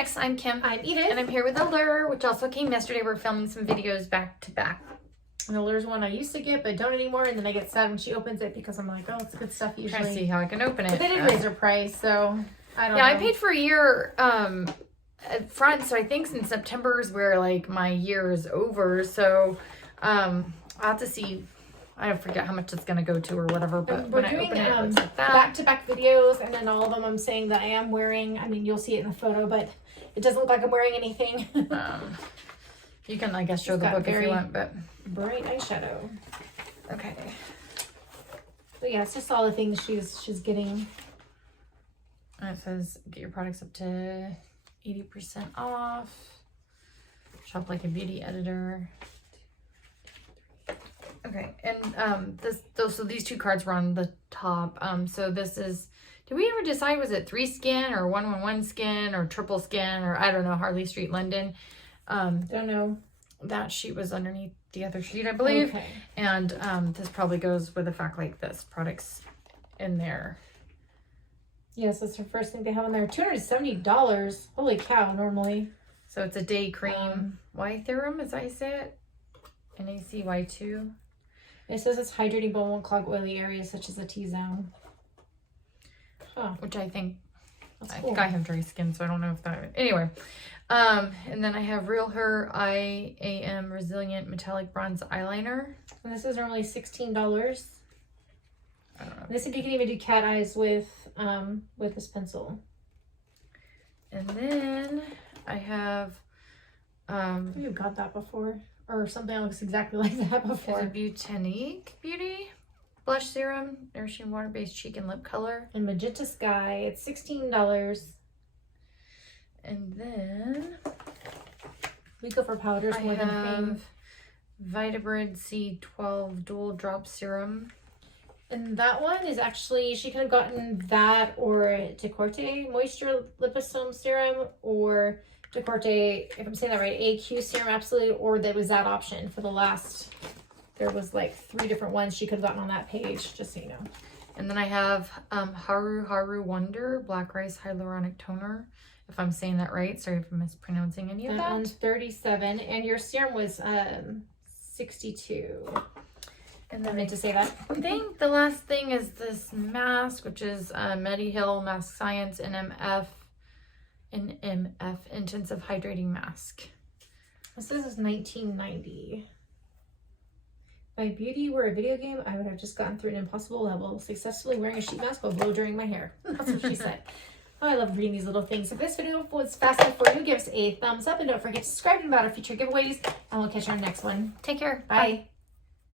X. I'm Kim. I'm Edith. And I'm here with Allure, which also came yesterday. We're filming some videos back to back. And Allure's one I used to get, but don't anymore. And then I get sad when she opens it because I'm like, oh, it's good stuff usually. Trying to see how I can open it. But they did raise her price, so I don't know. Yeah, I paid for a year at front, so I think in September is where like my year is over. So I'll have to see. I forget how much it's going to go to or whatever, but we're when doing I open it, it's like that. back-to-back videos, and then all of them I'm saying that I am wearing. I mean, you'll see it in the photo, but it doesn't look like I'm wearing anything. You can, I guess, show the book if you want, but bright eyeshadow. okay. But yeah, it's just all the things she's getting. And it says get your products up to 80% off. Shop like a beauty editor. Okay, and so these two cards were on the top. So this is, did we ever decide, was it 3 skin or 111 skin or triple skin or I don't know, Harley Street London? Don't know. That sheet was underneath the other sheet, I believe. Okay. And this probably goes with the fact like this product's in there. Yes, that's the first thing they have in there. $270. Holy cow, normally. So it's a day cream white serum, as I say it. NACY2. It says it's hydrating but won't clog oily areas such as the T-zone. Huh. Which I think, That's I cool. think I have dry skin, so I don't know if that, anyway. And then I have Real Her IAM Resilient Metallic Bronze Eyeliner. And this is normally $16. I don't know. This, if you can even do cat eyes with this pencil. And then I have, You've got that before. Or something that looks exactly like that before. a Botanique Beauty Blush Serum, Nourishing Water-Based Cheek and Lip Color. And Magenta Sky, it's $16. And then We go for powders I more than cream. have Vitabrid C12 Dual Drop Serum. And that one is actually, she could have gotten that or Decorte Moisture Liposome Serum or Decorte, if I'm saying that right, AQ Serum Absolute, or there was that option for the last, there was like 3 different ones she could have gotten on that page, just so you know. And then I have Haru Wonder Black Rice Hyaluronic Toner. If I'm saying that right, sorry for mispronouncing any of that. And 37, and your serum was 62. And I then meant to say that. I think the last thing is this mask, which is MediHill Mask Science NMF Intensive Hydrating Mask. This is $19.90. If my beauty were a video game, I would have just gotten through an impossible level, successfully wearing a sheet mask while blow drying my hair. That's what she said. Oh, I love reading these little things. If this video was fast enough for you, give us a thumbs up and don't forget to subscribe to about our future giveaways. And we'll catch you on the next one. Take care. Bye. Bye.